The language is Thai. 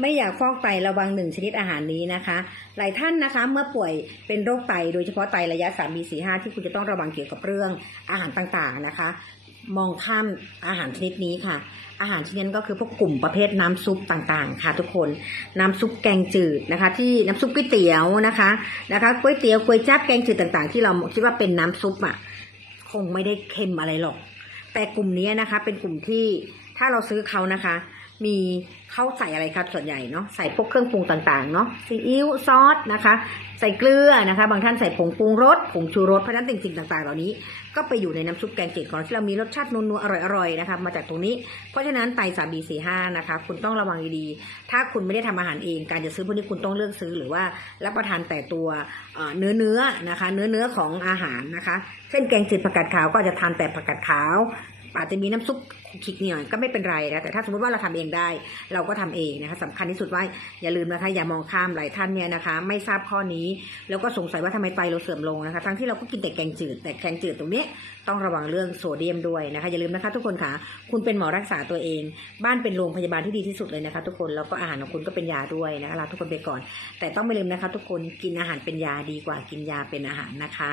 ไม่อยากฟอกไตระวังหนึ่งชนิดอาหารนี้นะคะ หลายท่านนะคะเมื่อป่วยเป็นโรคไตโดยเฉพาะไตระยะ3 4 5ที่คุณจะต้องระวังเกี่ยวกับเรื่องอาหารต่างๆนะคะ มองข้ามอาหารชนิดนี้ค่ะ อาหารชนิดนั้นก็คือพวกกลุ่มประเภทน้ำซุปต่างๆ ค่ะ ทุกคนน้ำซุปแกงจืดนะคะ ที่น้ำซุปก๋วยเตี๋ยวนะคะนะคะก๋วยเตี๋ยวก๋วยจั๊บแกงจืดต่างๆ ที่เราคิดว่าเป็นน้ำซุปอะคงไม่ได้เค็มอะไรหรอก แต่กลุ่มนี้นะคะเป็นกลุ่มที่ถ้าเราซื้อเขานะคะ มีเขาใส่อะไรครับส่วนใหญ่เนาะใส่พวกเครื่องปรุงต่างๆเนาะซีอิ๊วซอสนะคะ ใส่เกลือนะคะ บางท่านใส่ผงปรุงรสผงชูรสเพราะฉะนั้นสิ่งต่างๆ เหล่านี้ ก็ไปอยู่ในน้ำซุปแกงจืดของที่เรามีรสชาตินัวๆอร่อยๆนะคะมาจากตรงนี้ เพราะฉะนั้นไตสามบีสี่ห้านะคะ คุณต้องระวังดีๆถ้าคุณไม่ได้ทำอาหารเองการจะซื้อพวกนี้คุณต้องเลือกซื้อหรือว่ารับประทานแต่ตัวเนื้อเนื้อๆนะคะ เนื้อเนื้อๆของอาหารนะคะ เช่นแกงจืดผักกาดขาวก็จะทานแต่ผักกาดขาว อาจจะมีน้ำซุปคลิกหน่อยก็ไม่เป็นไรนะแต่ถ้าสมมติว่าเราทำเองได้ เราก็ทำเองนะคะสำคัญที่สุดว่าอย่าลืมนะคะอย่ามองข้ามหลายท่านเนี่ยนะคะ ไม่ทราบข้อนี้ แล้วก็สงสัยว่าทำไมไตเราเสื่อมลงนะคะ ทั้งที่เราก็กินแต่แกงจืด แต่แกงจืดตรงนี้ต้องระวังเรื่องโซเดียมด้วยนะคะ อย่าลืมนะคะ ทุกคนค่ะคุณเป็นหมอรักษาตัวเอง บ้านเป็นโรงพยาบาลที่ดีที่สุดเลยนะคะ ทุกคนแล้วก็อาหารของคุณก็เป็นยาด้วยนะคะลาทุกคนไปก่อน แต่ต้องไม่ลืมนะคะ ทุกคนกินอาหารเป็นยาดีกว่ากินยาเป็นอาหารนะคะ